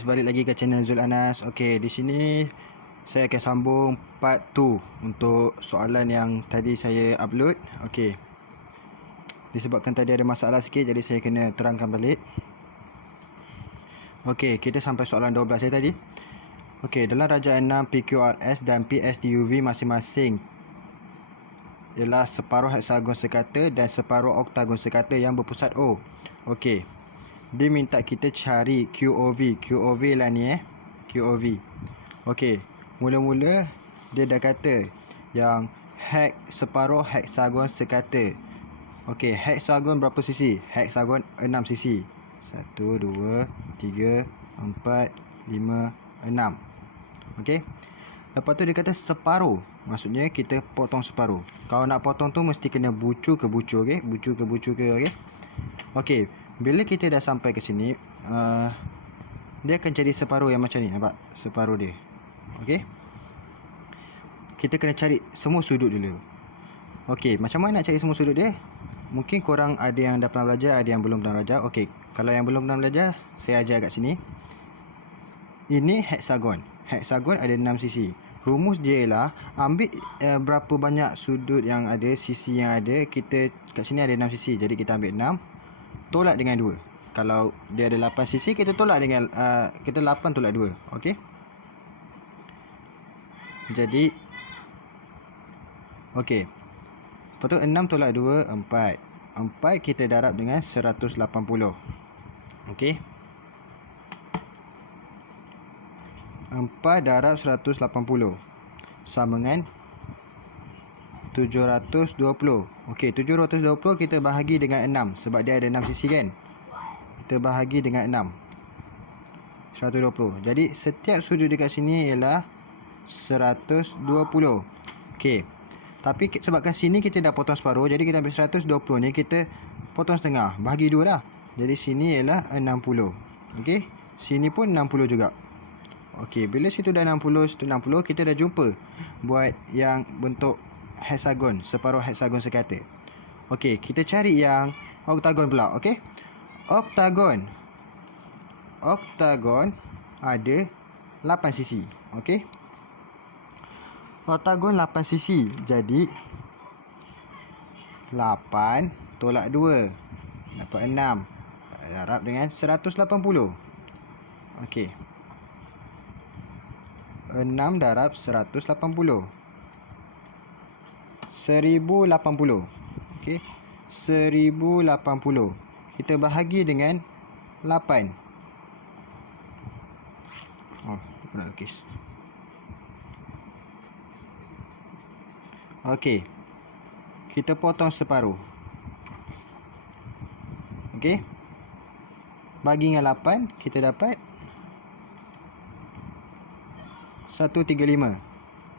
guys, balik lagi ke channel Zul Anas. Okey, di sini saya akan sambung part 2 untuk soalan yang tadi saya upload. Okey. Disebabkan tadi ada masalah sikit, jadi saya kena terangkan balik. Okey, kita sampai soalan 12 saya tadi. Okey, dalam rajaan 6 PQRS dan PSDUV masing-masing ialah separuh heksagon sekata dan separuh oktagon sekata yang berpusat O. Okey. Dia minta kita cari QOV. QOV lah ni QOV. Okey. Mula-mula dia dah kata yang separuh heksagon sekata. Okey, heksagon berapa sisi? Heksagon 6 sisi. 1, 2, 3, 4, 5, 6. Okey. Lepas tu dia kata separuh. Maksudnya kita potong separuh. Kalau nak potong tu mesti kena bucu ke bucu, okey? Bucu ke bucu ke, okey? Okey. Bila kita dah sampai ke sini, dia akan jadi separuh yang macam ni. Nampak? Separuh dia. Okey. Kita kena cari semua sudut dulu. Okey, macam mana nak cari semua sudut dia? Mungkin korang ada yang dah pernah belajar, ada yang belum pernah belajar. Okey, kalau yang belum pernah belajar, saya ajar kat sini. Ini heksagon. Heksagon ada 6 sisi. Rumus dia ialah ambil berapa banyak sudut yang ada, sisi yang ada. Kita kat sini ada 6 sisi. Jadi kita ambil 6, tolak dengan 2. Kalau dia ada 8 sisi, kita tolak dengan kita 8 tolak 2. Okey. Jadi okey. Lepas tu 6 tolak 2, 4. 4 kita darab dengan 180. Okey. 4 darab 180 sama dengan 720. Okey, 720 kita bahagi dengan 6 sebab dia ada 6 sisi kan. Kita bahagi dengan 6. 120. Jadi setiap sudut dekat sini ialah 120. Okey. Tapi sebabkan sini kita dah potong separuh, jadi kita ambil 120 ni kita potong setengah, bahagi 2 lah. Jadi sini ialah 60. Okey. Sini pun 60 juga. Okey, bila situ dah 60, situ 60, kita dah jumpa buat yang bentuk heksagon, separuh heksagon sekata. Okey, kita cari yang oktagon pula, okey? Oktagon ada 8 sisi, okey? Oktagon 8 sisi. Jadi 8 tolak 2 dapat 6. Darab dengan 180. Okey. 6 darab 180. 1080. Okey. 1080. Kita bahagi dengan 8. Oh, nak lukis. Okey. Kita potong separuh. Okey. Bagi dengan 8, kita dapat 135.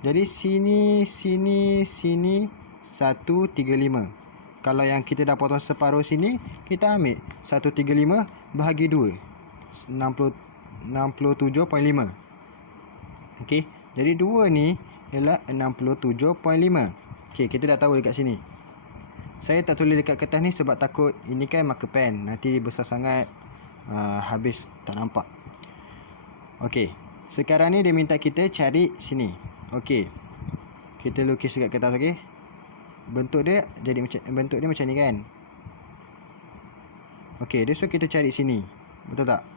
Jadi sini 135. Kalau yang kita dah potong separuh sini, kita ambil 135 bahagi 2. 67.5. Okey. Jadi 2 ni ialah 67.5. Okey, kita dah tahu dekat sini. Saya tak tulis dekat kertas ni sebab takut ini kan marker pen, nanti besar sangat, habis tak nampak. Okey. Sekarang ni dia minta kita cari sini. Okey. Kita lukis dekat kertas, okey. Bentuk dia macam ni kan. Okey, dia suruh kita cari sini. Betul tak?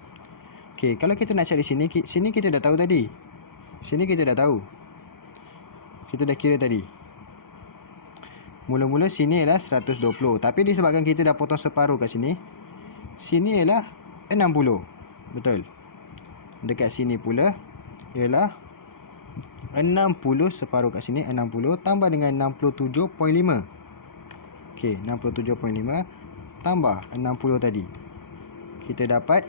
Okey, kalau kita nak cari sini, sini kita dah tahu tadi. Sini kita dah tahu. Kita dah kira tadi. Mula-mula sini ialah 120. Tapi disebabkan kita dah potong separuh kat sini, sini ialah 60. Betul. Dekat sini pula ialah 60, separuh kat sini 60 tambah dengan 67.5. Okey, 67.5 tambah 60 tadi. Kita dapat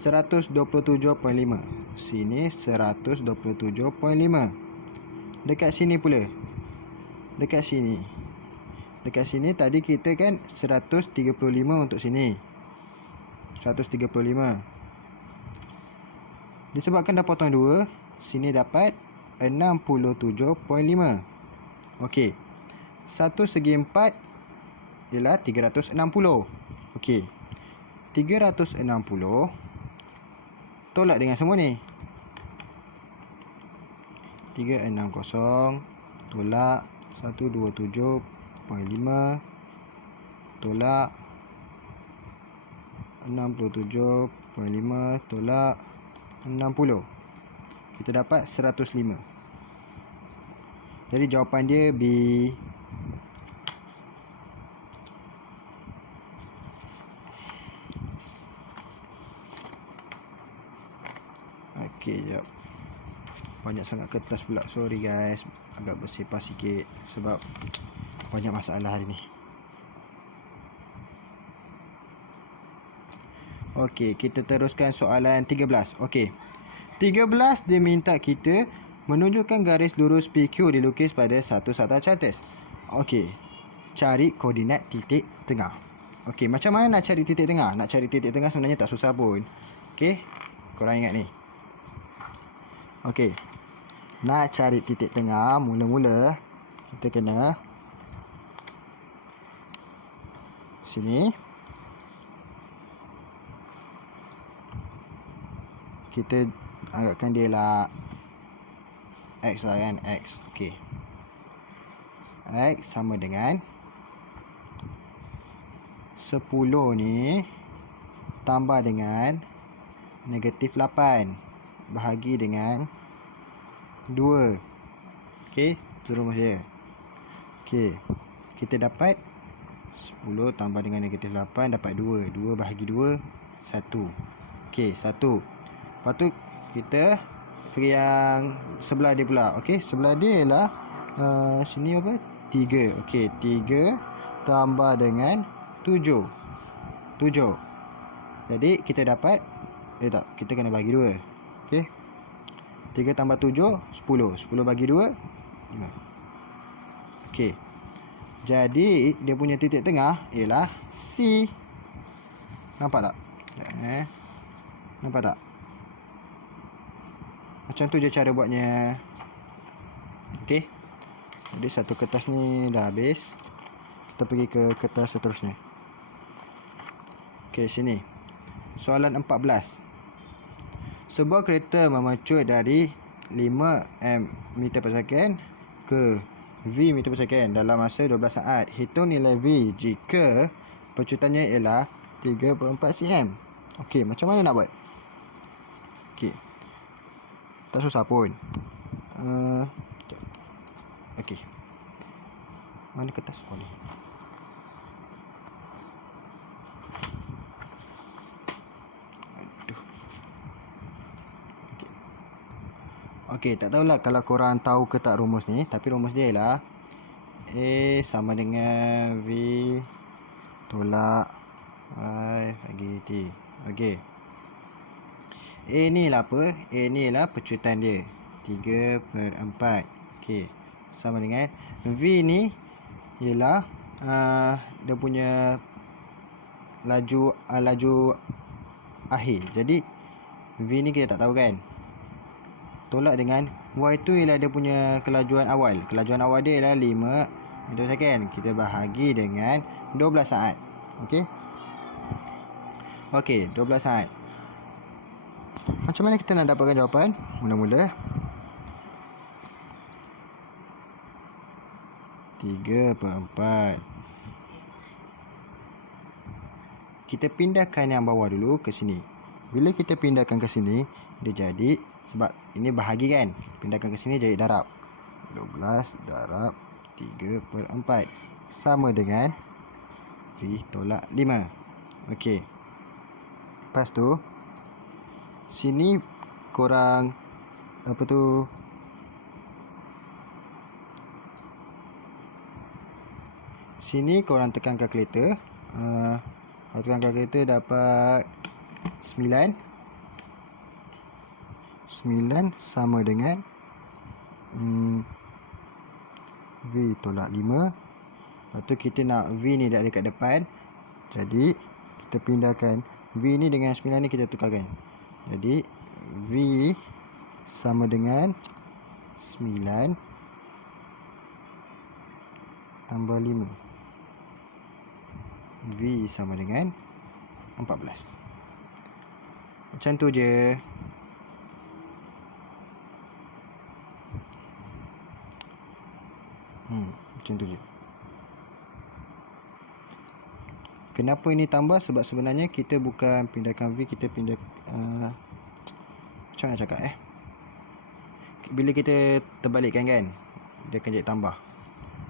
127.5. Sini 127.5. Dekat sini pula. Dekat sini tadi kita kan 135 untuk sini. 135. Disebabkan dah potong 2, sini dapat 67.5. Okey. 1 segi 4 ialah 360. Okey. 360 tolak dengan semua ni. 360 tolak 127.5 tolak 67.5 tolak 60. Kita dapat 105. Jadi jawapan dia B. Okey, jap. Banyak sangat kertas pula. Sorry guys. Agak bersepah sikit sebab banyak masalah hari ni. Okey, kita teruskan soalan 13. Okey. 13 dia minta kita menunjukkan garis lurus PQ dilukis pada satu sata chartes. Okey. Cari koordinat titik tengah. Okey, macam mana nak cari titik tengah? Nak cari titik tengah sebenarnya tak susah pun. Okey. Korang ingat ni. Okey. Nak cari titik tengah, mula-mula kita kena sini. Kita anggapkan dia lah X lah kan, X. Okey. X sama dengan 10 ni tambah dengan negatif 8 bahagi dengan 2. Okey, itu rumus dia. Okey, kita dapat 10 tambah dengan negatif 8 dapat 2. 2 bahagi 2, 1. Okey, 1. Lepas tu kita pergi yang sebelah dia pula. Okey, sebelah dia ialah sini apa? 3. Okey, 3 tambah dengan 7. 7. Jadi kita dapat tak, kita kena bagi 2. Okey. 3 tambah 7, 10. 10 bagi 2, 5. Okey. Jadi dia punya titik tengah ialah C. Nampak tak? Nampak tak? Macam tu je cara buatnya. Okey. Jadi satu kertas ni dah habis. Kita pergi ke kertas seterusnya. Okey, sini. Soalan 14. Sebuah kereta memercut dari 5 meter per second ke V meter per second dalam masa 12 saat. Hitung nilai V jika percutannya ialah 3/4 cm. Okey, macam mana nak buat? Okey. Tak susah pun. Okey. Mana kertas? Oh ni. Okey, tak tahulah kalau korang tahu ke tak rumus ni, tapi rumus dia ialah A sama dengan V tolak Y bagi T. Okey. A ni lah apa? A ni lah percutan dia. 3/4. Okey. Sama dengan V ni ialah dia punya laju akhir. Jadi V ni kita tak tahu kan? Tolak dengan Y tu ialah dia punya kelajuan awal. Kelajuan awal dia ialah 5 meter per second. Kita bahagi dengan 12 saat. Okey. Okey, 12 saat. Macam mana kita nak dapatkan jawapan? Mula-mula 3/4. Kita pindahkan yang bawah dulu ke sini. Bila kita pindahkan ke sini, dia jadi, sebab ini bahagi kan, pindahkan ke sini jadi darab. 12 darab 3/4 sama dengan V tolak 5. Okey. Lepas tu sini korang apa tu, sini korang tekan kalkulator. Tekan kalkulator dapat 9 sama dengan V tolak 5. Lepas tu kita nak V ni dah dekat depan. Jadi kita pindahkan V ni dengan 9 ni kita tukarkan. Jadi V sama dengan 9 tambah 5. V sama dengan 14. Macam tu je. macam tu je. Kenapa ini tambah? Sebab sebenarnya kita bukan pindahkan V, kita pindah macam mana cakap bila kita terbalikkan kan, dia akan jadi tambah.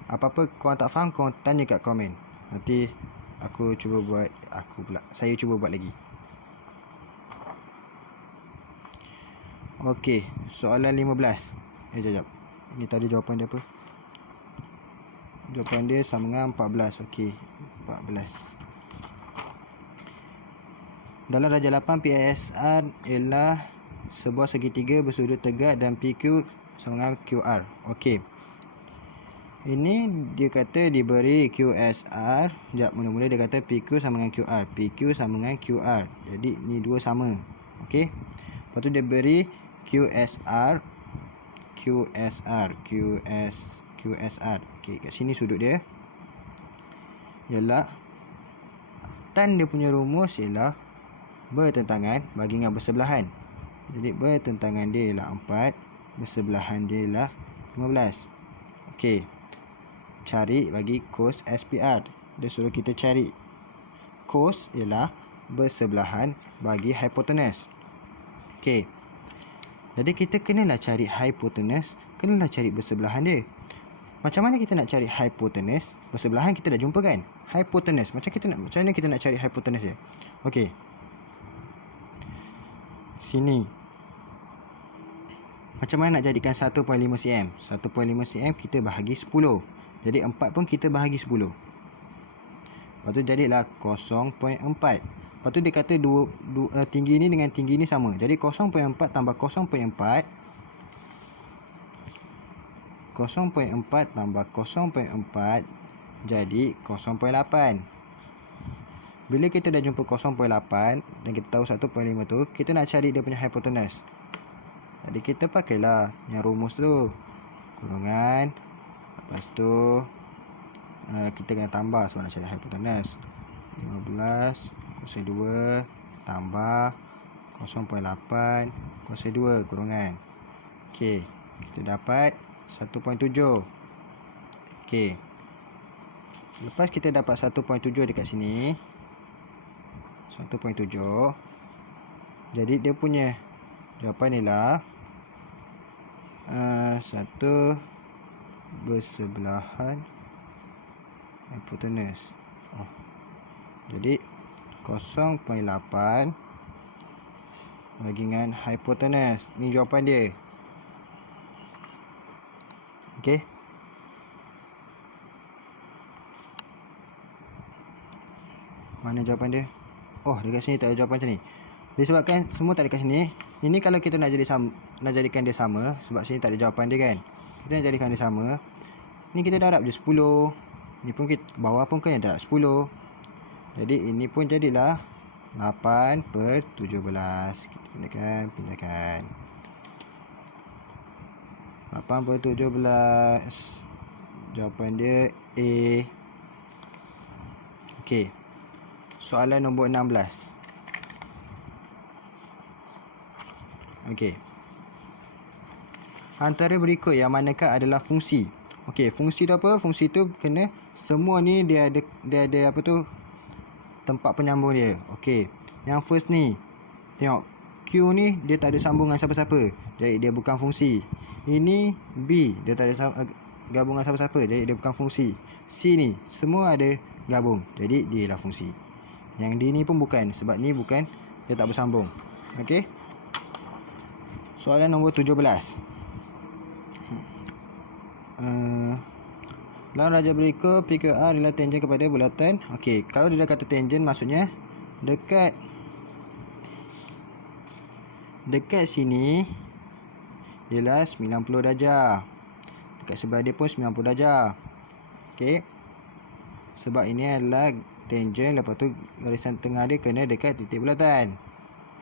Apa-apa korang tak faham, korang tanya kat komen. Nanti saya cuba buat lagi. Okey, soalan 15. Sekejap. Ni tadi jawapan dia apa? Jawapan dia sama dengan 14. Okey, 14. Dalam darjah 8, PSR ialah sebuah segitiga bersudut tegak dan PQ sama dengan QR. Okey. Ini dia kata diberi QSR. Sekejap, mula-mula dia kata PQ sama dengan QR. PQ sama dengan QR. Jadi ni dua sama. Okey. Lepas tu dia beri QSR. Okey, kat sini sudut dia ialah tan dia punya rumus ialah bertentangan bagi dengan bersebelahan. Jadi bertentangan dia ialah 4, bersebelahan dia ialah 15. Okey. Cari bagi cos SPR. Dia suruh kita cari cos ialah bersebelahan bagi hipotenus. Okey. Jadi kita kenalah cari hipotenus, kenalah cari bersebelahan dia. Macam mana kita nak cari hipotenus? Bersebelahan kita dah jumpa kan? Hipotenus. Macam mana kita nak cari hipotenus dia? Okey. Sini. Macam mana nak jadikan 1.5 cm? 1.5 cm kita bahagi 10. Jadi 4 pun kita bahagi 10. Lepas tu jadilah 0.4. Lepas tu dia kata tinggi ni dengan tinggi ni sama. Jadi 0.4 tambah 0.4 tambah 0.4 jadi 0.8. Bila kita dah jumpa 0.8 dan kita tahu 1.5 tu, kita nak cari dia punya hipotenus. Jadi kita pakailah yang rumus tu. Kurungan. Lepas tu kita kena tambah sebab nak cari hipotenus. 15 kuasa 2 tambah 0.8 kuasa 2 kurungan. Okey, kita dapat 1.7. Okey. Lepas kita dapat 1.7 dekat sini, 1.7, jadi dia punya jawapan ialah 1 bersebelahan hipotenus. Jadi 0.8 bagi dengan hipotenus. Ni jawapan dia. Okey. Mana jawapan dia? Oh, dekat sini tak ada jawapan macam ni. Disebabkan semua tak ada kat sini. Ini kalau kita nak jadikan dia sama, sebab sini tak ada jawapan dia kan. Kita nak jadikan dia sama. Ni kita darab je 10. Ni pun kita bawah pun kan darab 10. Jadi ini pun jadilah 8/17. Kita pindahkan. 8/17. Jawapan dia A. Okey. Soalan nombor 16. Okey. Antara berikut yang manakah adalah fungsi? Okey, fungsi tu apa? Fungsi tu kena semua ni dia ada apa tu? Tempat penyambung dia. Okey. Yang first ni, tengok Q ni dia tak ada sambungan siapa-siapa. Jadi dia bukan fungsi. Ini B, dia tak ada gabungan siapa-siapa. Jadi dia bukan fungsi. C ni semua ada gabung. Jadi dia ialah fungsi. Yang D ni pun bukan, sebab ni bukan, dia tak bersambung. Okey. Soalan nombor 17. Dalam darjah berikut PQR adalah tangen kepada bulatan. Okey, kalau dia dah kata tangen maksudnya dekat sini ialah 90 darjah. Dekat sebelah dia pun 90 darjah. Okey. Sebab ini adalah tangen, lepas tu garisan tengah dia kena dekat titik bulatan.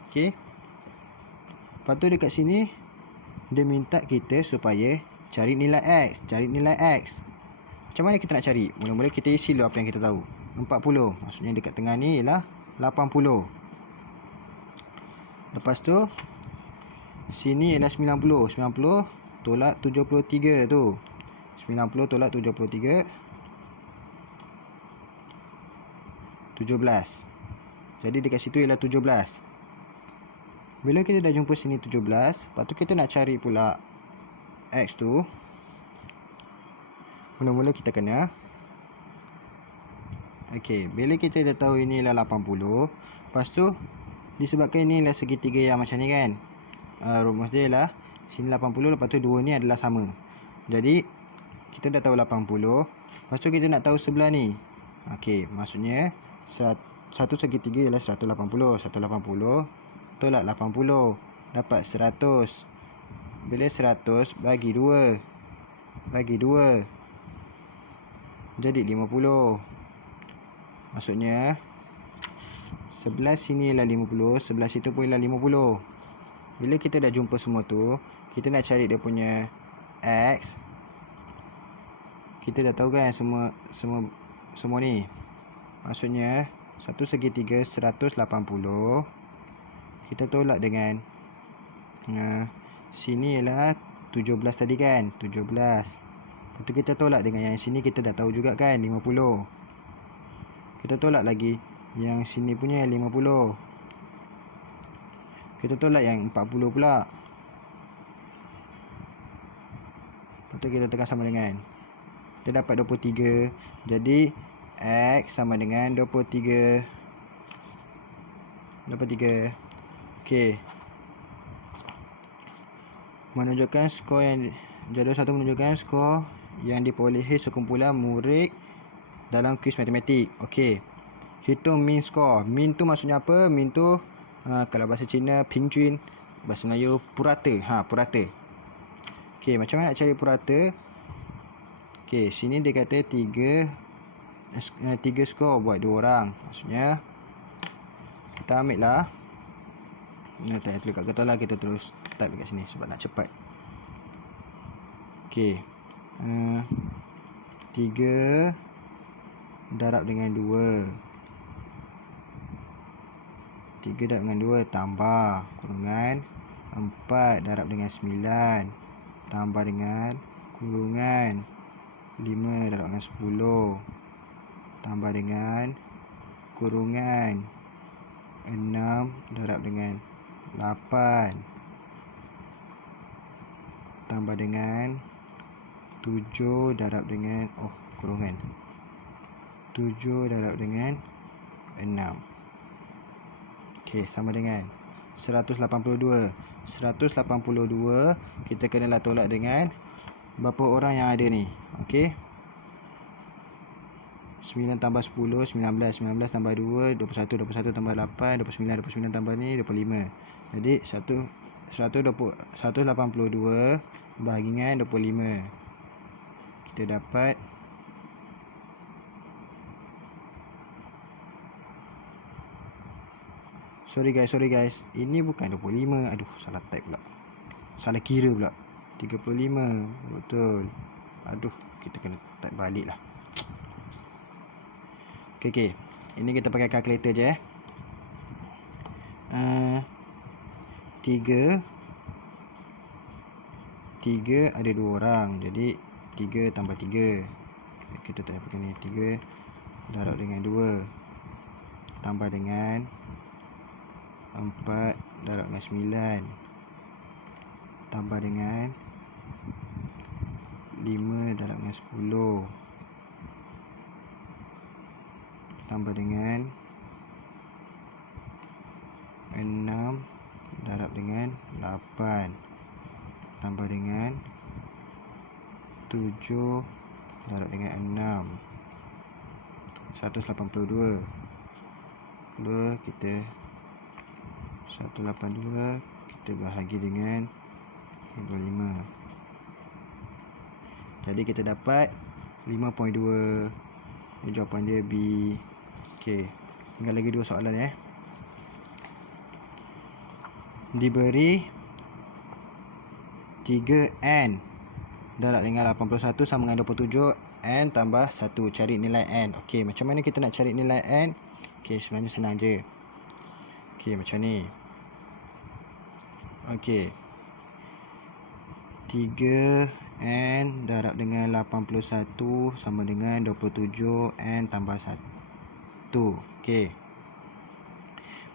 Okey. Lepas tu dekat sini dia minta kita supaya cari nilai X. Macam mana kita nak cari? Mula-mula kita isi dulu apa yang kita tahu. 40. Maksudnya dekat tengah ni ialah 80. Lepas tu sini ialah 90. 90 tolak 73 tu. 90 tolak 73, 17. Jadi dekat situ ialah 17. Bila kita dah jumpa sini 17, lepas tu kita nak cari pula X tu. Mula-mula kita kena, okey, bila kita dah tahu ini ialah 80, lepas tu disebabkan ini ialah segitiga yang macam ni kan, rumus dia ialah sini 80, lepas tu 2 ni adalah sama. Jadi kita dah tahu 80, lepas tu kita nak tahu sebelah ni. Okey, maksudnya satu segitiga ialah 180. 180 tolak 80 dapat 100. Bila 100 bagi 2 jadi 50. Maksudnya sebelah sini ialah 50, sebelah situ pun ialah 50. Bila kita dah jumpa semua tu, kita nak cari dia punya X. Kita dah tahu kan semua ni. Maksudnya satu segitiga 180 kita tolak dengan sini ialah 17 tadi kan, 17. Lepas tu kita tolak dengan yang sini, kita dah tahu juga kan, 50. Kita tolak lagi yang sini punya 50. Kita tolak yang 40 pula. Lepas tu kita tekan sama dengan, kita dapat 23. Jadi X sama dengan 23. Okey. Menunjukkan skor yang jadual 1 menunjukkan skor yang diperolehi sekumpulan murid dalam kuis matematik. Okey. Hitung mean score. Mean tu maksudnya apa? Mean tu kalau bahasa Cina pingjuin, bahasa Melayu purata. Purata. Okey, macam mana nak cari purata? Okey, sini dia kata 3 skor buat 2 orang. Maksudnya kita ambil lah. Tak tulis kat kertas lah, kita terus type kat sini sebab nak cepat. Okey. 3 darab dengan 2. 3 darab dengan 2 tambah kurungan 4 darab dengan 9 tambah dengan kurungan 5 darab dengan 10 tambah dengan kurungan 6 darab dengan 8 tambah dengan 7 darab dengan kurungan 7 darab dengan 6. Okey, sama dengan 182. 182 kita kenalah tolak dengan berapa orang yang ada ni. Okey, 9 tambah 10 19, 19 tambah 2 21, 21 tambah 8 29, 29 tambah ni 25. Jadi 182 bahagi dengan 25, kita dapat sorry guys, ini bukan 25. Aduh, salah type pula, salah kira pula. 35 betul. Aduh, kita kena type balik lah. Okey. Ini kita pakai kalkulator je 3 ada 2 orang. Jadi 3 tambah 3. Kita tak pakai ni. 3 darab dengan 2 tambah dengan 4 darab dengan 9 tambah dengan 5 darab dengan 10 tambah dengan 6 darab dengan 8 tambah dengan 7 darab dengan 6, 182. Kita 182 kita bahagi dengan 25. Jadi kita dapat 5.2. Ini jawapan dia B. Okey, tinggal lagi 2 soalan Diberi 3n darab dengan 81 sama dengan 27, n tambah 1. Cari nilai n. Okey, macam mana kita nak cari nilai n? Okey, sebenarnya senang je. Okey, macam ni. Okey, 3 N darab dengan 81 sama dengan 27 N tambah 1. Okey.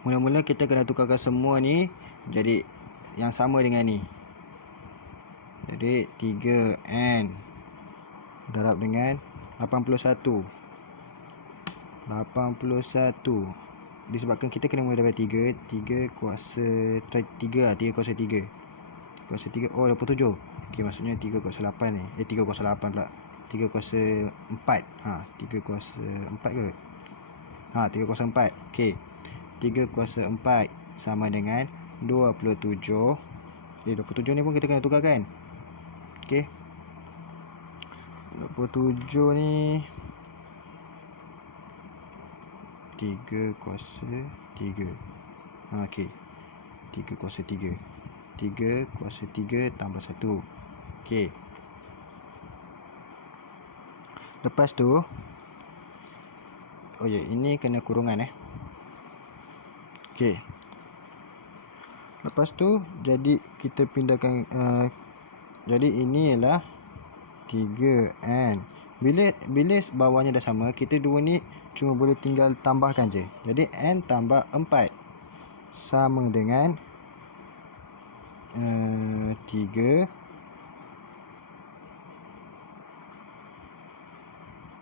Mula-mula kita kena tukarkan semua ni jadi yang sama dengan ni. Jadi 3N darab dengan 81. Disebabkan kita kena mula daripada 3 kuasa 3 lah, 3 kuasa 3. Kuasa 3, oh 27. Okey, maksudnya 3 kuasa 8 ni. 3 kuasa 8 pula. 3 kuasa 4. 3 kuasa 4 ke? 3 kuasa 4. Okey. 3 kuasa 4 sama dengan 27. 27 ni pun kita kena tukar kan? Okey. 27 ni 3 kuasa 3. Okey. 3 kuasa 3. 3 kuasa 3 tambah 1. Okey. Lepas tu, ini kena kurungan Okey. Lepas tu, jadi kita pindahkan, jadi ini ialah 3N. Bila bawahnya dah sama, kita dua ni cuma boleh tinggal tambahkan je. Jadi N tambah 4 sama dengan 3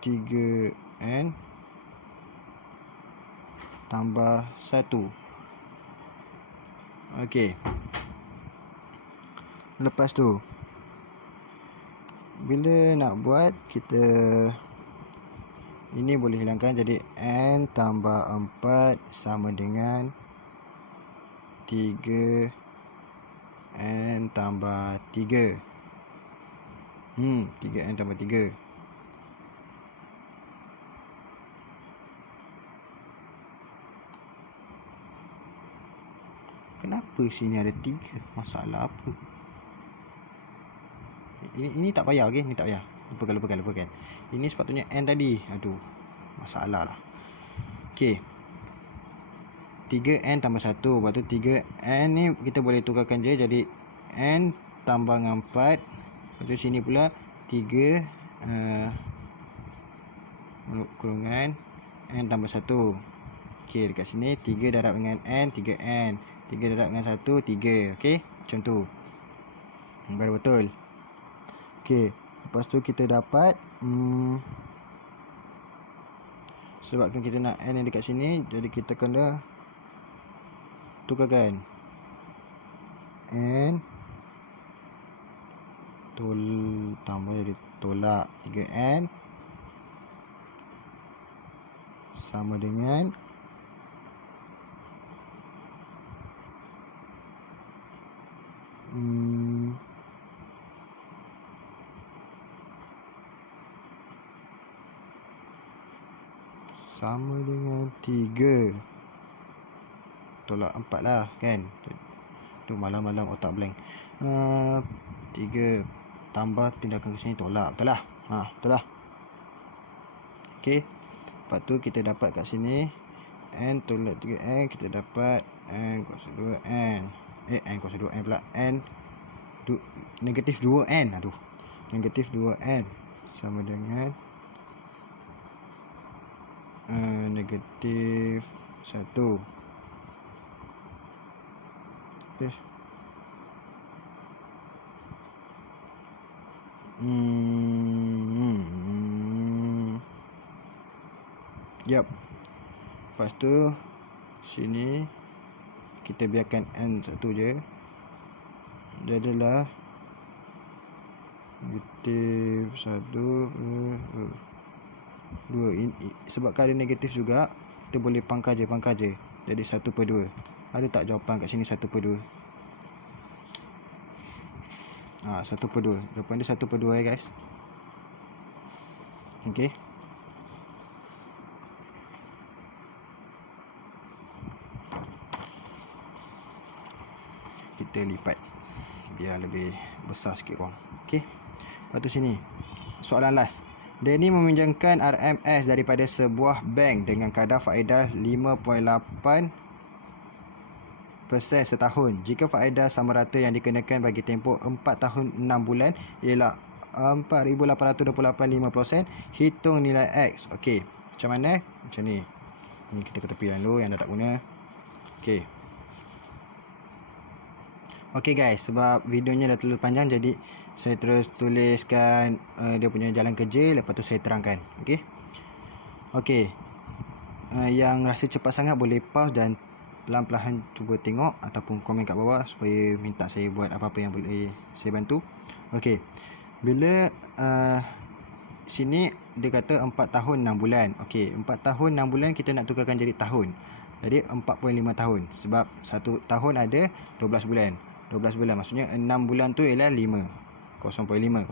3N tambah 1. Okey. Lepas tu, bila nak buat, kita ini boleh hilangkan. Jadi N tambah 4 sama dengan 3 N tambah 3. 3N tambah 3. Kenapa sini ada 3? Masalah apa? Ini tak payah, okey? Ini tak payah. Lupakan. Ini sepatutnya N tadi. Aduh, masalah lah. Okey. 3N tambah 1. Lepas tu 3N ni kita boleh tukarkan je. Jadi N tambah dengan 4. Lepas tu sini pula 3 kurungan N tambah 1. Okey, dekat sini 3 darab dengan N, 3N. 3 darab dengan 1, 3. Okey, macam tu. Baru betul. Okey, lepas tu kita dapat sebabkan kita nak N yang dekat sini, jadi kita kena tukarkan N tambah jadi tolak 3N sama dengan sama dengan 3 tolak 4 lah kan. Tu malam-malam otak blank. 3 tambah pindahkan ke sini tolak. Betul lah. Betul lah. Okey. Lepas tu kita dapat kat sini N tolak 3N, kita dapat N kuasa 2N. N kuasa 2N pula. N negatif 2N. Aduh. Negatif 2N sama dengan negatif 1. Okay. Yap. Lepas tu sini kita biarkan N satu je. Dia adalah negatif 1 2. Sebabkan ada negatif juga, kita boleh pangkal je. Jadi 1/2. Ada tak jawapan kat sini 1/2? 1/2. Jawapan dia 1/2 guys. Okey. Kita lipat biar lebih besar sikit ruang. Okey. Lepas tu sini soalan last. Danny meminjamkan RMS daripada sebuah bank dengan kadar faedah 5.8% setahun. Jika faedah sama rata yang dikenakan bagi tempoh 4 tahun 6 bulan ialah 4,828.5%. Hitung nilai X. Okey, macam mana? Macam ni. Ni kita ke tepi dulu yang dah tak guna. Okey. Okey guys, sebab videonya dah terlalu panjang, jadi saya terus tuliskan dia punya jalan kerja, lepas tu saya terangkan. Okey. Okey. Yang rasa cepat sangat boleh pause dan pelan-pelan cuba tengok ataupun komen kat bawah supaya minta saya buat apa-apa yang boleh saya bantu. Okey. Bila sini dia kata 4 tahun 6 bulan. Okey, 4 tahun 6 bulan kita nak tukarkan jadi tahun. Jadi 4.5 tahun. Sebab 1 tahun ada 12 bulan. 12 bulan maksudnya 6 bulan tu ialah 5. 0.5.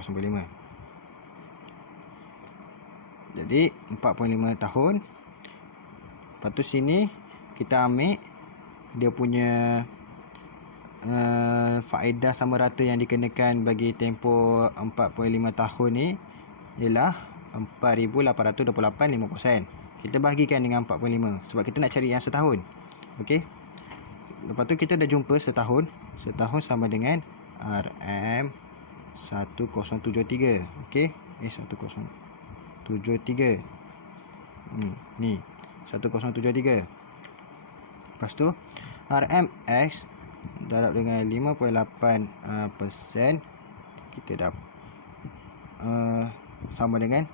Jadi 4.5 tahun. Lepas tu sini kita ambil dia punya faedah sama rata yang dikenakan bagi tempoh 4.5 tahun ni ialah 4,828.5%. Kita bahagikan dengan 4.5 sebab kita nak cari yang setahun. Okey. Lepas tu kita dah jumpa setahun. Setahun sama dengan RM1073. Okey. 1073. Ni 1073. Lepas tu RMX darab dengan 5.8%, kita dah sama dengan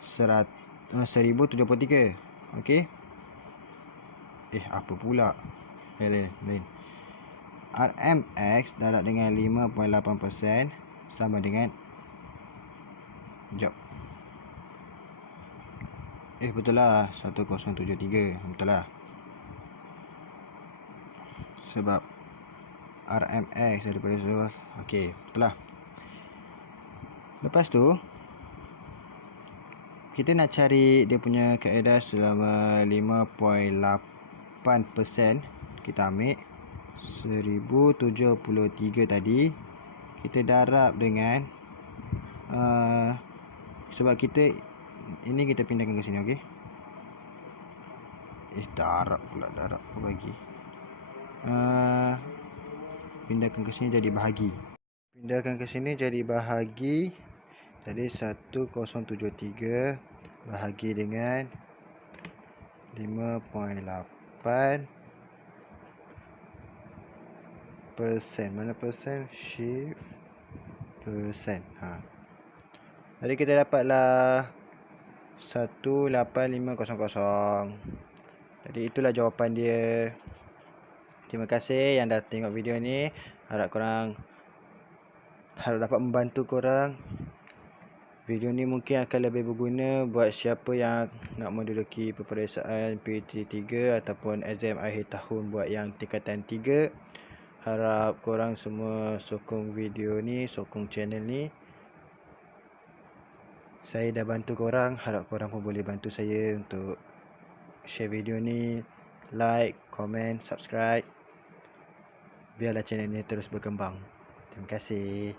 1073. Okey. Apa pula? Lain. RMX darab dengan 5.8% sama dengan betul lah 1073. Betul lah. Sebab RMX daripada bawah. Okey, betul lah. Lepas tu kita nak cari dia punya kaedah selama 5.8%. Kita ambil 1073 tadi, kita darab dengan sebab kita ini kita pindahkan ke sini. Okey. Darab aku bagi. Pindahkan ke sini jadi bahagi. Jadi 1073 bahagi dengan 5.8%. Mana persen? Shift persen. Jadi kita dapatlah 18500. Jadi itulah jawapan dia. Terima kasih yang dah tengok video ni. Harap dapat membantu korang. Video ni mungkin akan lebih berguna buat siapa yang nak menduduki peperiksaan PT3 ataupun exam akhir tahun buat yang tingkatan 3. Harap korang semua sokong video ni, sokong channel ni. Saya dah bantu korang, harap korang pun boleh bantu saya untuk share video ni, like, komen, subscribe. Biarlah channel ni terus berkembang. Terima kasih.